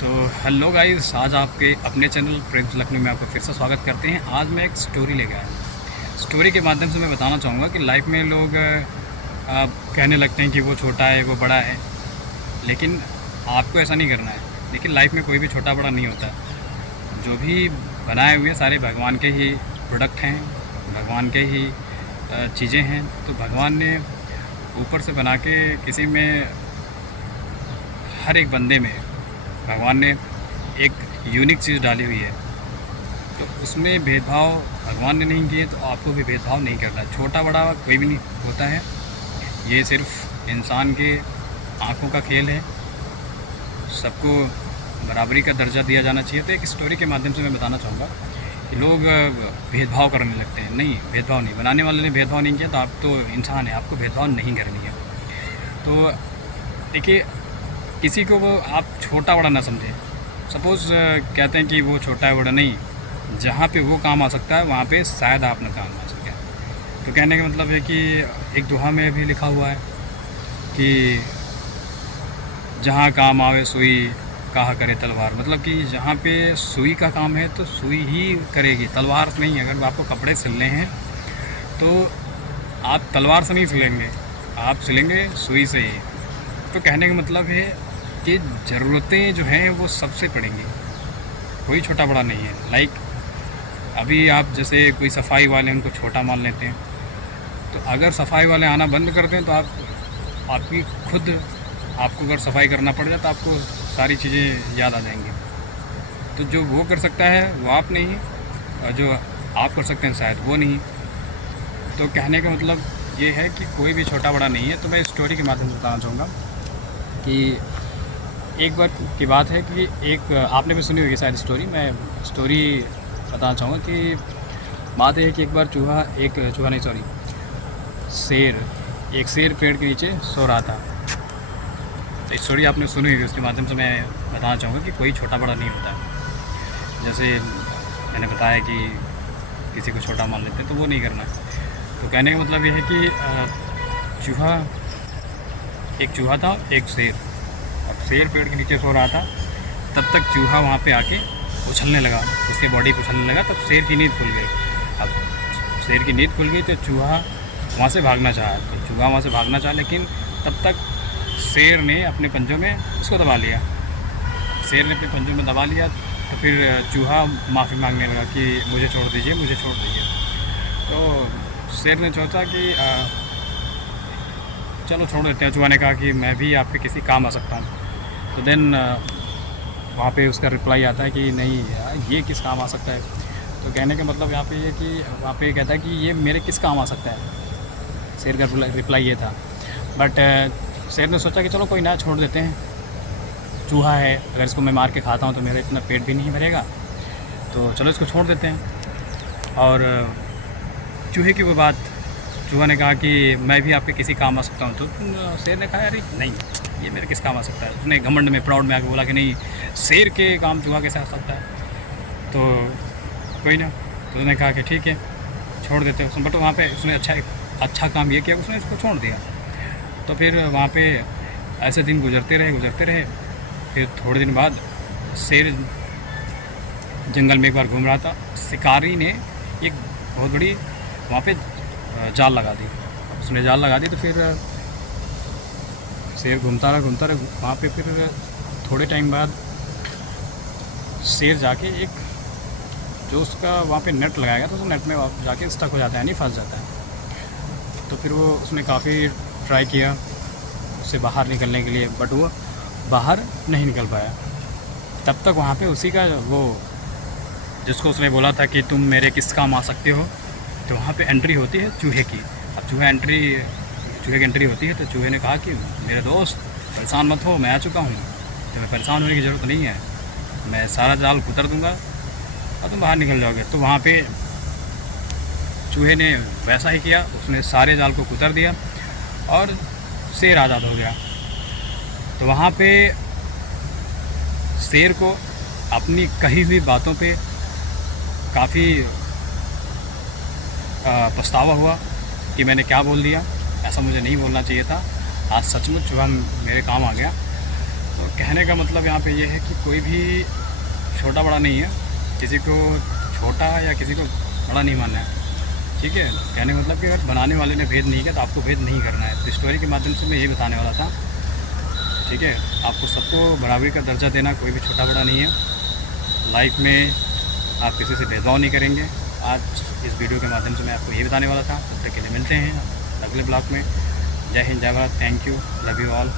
तो hello guys, आज आपके अपने चैनल प्रेम्स लखनऊ में आपका फिर से स्वागत करते हैं। आज मैं एक स्टोरी लेकर आया। स्टोरी के माध्यम से मैं बताना चाहूँगा कि लाइफ में लोग कहने लगते हैं कि वो छोटा है, वो बड़ा है, लेकिन आपको ऐसा नहीं करना है। लेकिन लाइफ में कोई भी छोटा बड़ा नहीं होता। जो भी बनाए हुए सारे भगवान के ही प्रोडक्ट हैं, भगवान के ही चीज़ें हैं। तो भगवान ने ऊपर से बना के किसी में, हर एक बंदे में भगवान ने एक यूनिक चीज़ डाली हुई है। तो उसमें भेदभाव भगवान ने नहीं किए, तो आपको भी भेदभाव नहीं करना। छोटा बड़ा कोई भी नहीं होता है, ये सिर्फ इंसान के आँखों का खेल है। सबको बराबरी का दर्जा दिया जाना चाहिए। तो एक स्टोरी के माध्यम से मैं बताना चाहूँगा कि लोग भेदभाव करने लगते हैं। नहीं, भेदभाव नहीं, बनाने वाले ने भेदभाव नहीं किया, तो आप तो इंसान है, आपको भेदभाव नहीं करनी है। तो देखिए, किसी को वो आप छोटा बड़ा ना समझें। सपोज़ कहते हैं कि वो छोटा है बड़ा नहीं, जहाँ पे वो काम आ सकता है वहाँ पे शायद आप ना काम आ सके। तो कहने का मतलब है कि एक दोहा में भी लिखा हुआ है कि जहाँ काम आवे सुई कहा करे तलवार। मतलब कि जहाँ पे सुई का काम है तो सुई ही करेगी, तलवार से नहीं। अगर आपको कपड़े सिलने हैं तो आप तलवार से नहीं सिलेंगे, आप सिलेंगे सुई से ही। तो कहने का मतलब है कि ज़रूरतें जो हैं वो सबसे पड़ेंगी, कोई छोटा बड़ा नहीं है। लाइक अभी आप जैसे कोई सफाई वाले उनको छोटा मान लेते हैं, तो अगर सफाई वाले आना बंद कर दें तो आपकी खुद आपको अगर सफाई करना पड़ जाए तो आपको सारी चीज़ें याद आ जाएंगी। तो जो वो कर सकता है वो आप नहीं, और जो आप कर सकते हैं शायद वो नहीं। तो कहने का मतलब ये है कि कोई भी छोटा बड़ा नहीं है। तो मैं स्टोरी के माध्यम से बताना चाहूँगा कि एक बार की बात है कि एक, आपने भी सुनी होगी शायद स्टोरी, मैं स्टोरी बताना चाहूँगा कि बात यह है कि एक बार एक शेर पेड़ के नीचे सो रहा था। तो स्टोरी आपने सुनी होगी, उसके माध्यम से मैं बताना चाहूँगा कि कोई छोटा बड़ा नहीं होता। जैसे मैंने बताया कि किसी को छोटा मान लेते हैं, तो वो नहीं करना। तो कहने का मतलब ये है कि एक चूहा था, एक शेर। अब शेर पेड़ के नीचे सो रहा था, तब तक चूहा वहाँ पे आके उछलने लगा, उसके बॉडी पे उछलने लगा। तब शेर की नींद खुल गई। अब शेर की नींद खुल गई तो चूहा वहाँ से भागना चाहा, लेकिन तब तक शेर ने अपने पंजों में उसको दबा लिया। तो फिर चूहा माफ़ी मांगने लगा कि मुझे छोड़ दीजिए। तो शेर ने सोचा कि चलो छोड़ देते हैं। चूहा ने कहा कि मैं भी आपके किसी काम आ सकता हूँ। तो देन वहाँ पे उसका रिप्लाई आता है कि नहीं यार, ये किस काम आ सकता है। तो कहने का मतलब यहाँ पे ये कि वहाँ पे कहता है कि ये मेरे किस काम आ सकता है। शेर का रिप्लाई ये था। बट शेर ने सोचा कि चलो कोई ना, छोड़ देते हैं। चूहा है, अगर इसको मैं मार के खाता हूँ तो मेरा इतना पेट भी नहीं भरेगा, तो चलो इसको छोड़ देते हैं। और चूहे की वो बात, चूहा ने कहा कि मैं भी आपके किसी काम आ सकता हूँ। तो शेर ने कहा अरे नहीं, ये मेरे किस काम आ सकता है। उसने घमंड में, प्राउड में आके बोला कि नहीं, शेर के काम चूहा कैसे आ सकता है। तो कोई ना, तो उसने कहा कि ठीक है, छोड़ देते हैं। बट वहाँ पे उसने अच्छा काम ये किया, उसने इसको छोड़ दिया। तो फिर वहाँ पे ऐसे दिन गुजरते रहे। फिर थोड़े दिन बाद शेर जंगल में एक बार घूम रहा था। शिकारी ने एक बहुत बड़ी वहाँ पे जाल लगा दी। उसने जाल लगा दी तो फिर शेर घूमता रहा वहाँ पे। फिर थोड़े टाइम बाद शेर जाके एक, जो उसका वहाँ पे नेट लगाया गया था, तो नेट में जाके स्टक हो जाता है, यानी फंस जाता है। तो फिर उसने काफ़ी ट्राई किया उससे बाहर निकलने के लिए, बट वो बाहर नहीं निकल पाया। तब तक वहाँ पे उसी का वो, जिसको उसने बोला था कि तुम मेरे किस काम आ सकते हो, तो वहाँ पे एंट्री होती है चूहे की। अब चूहे की एंट्री होती है। तो चूहे ने कहा कि मेरे दोस्त परेशान मत हो, मैं आ चुका हूँ, तुम्हें परेशान होने की ज़रूरत नहीं है, मैं सारा जाल कुतर दूँगा और तुम बाहर निकल जाओगे। तो वहाँ पे चूहे ने वैसा ही किया, उसने सारे जाल को कुतर दिया और शेर आज़ाद हो गया। तो वहाँ पे शेर को अपनी कही हुई बातों पे काफ़ी पछतावा हुआ कि मैंने क्या बोल दिया, ऐसा मुझे नहीं बोलना चाहिए था। आज सचमुच चूहा मेरे काम आ गया। तो कहने का मतलब यहाँ पे ये है कि कोई भी छोटा बड़ा नहीं है, किसी को छोटा या किसी को बड़ा नहीं मानना है। ठीक है, कहने का मतलब कि अगर बनाने वाले ने भेद नहीं किया तो आपको भेद नहीं करना है। तो स्टोरी के माध्यम से मैं यही बताने वाला था। ठीक है, आपको सबको बराबरी का दर्जा देना, कोई भी छोटा बड़ा नहीं है। लाइफ में आप किसी से भेदभाव नहीं करेंगे। आज इस वीडियो के माध्यम से मैं आपको यही बताने वाला था। तब तक के लिए मिलते हैं अगले ब्लॉग में। जय हिंद, जय Bharat, thank you, love you all.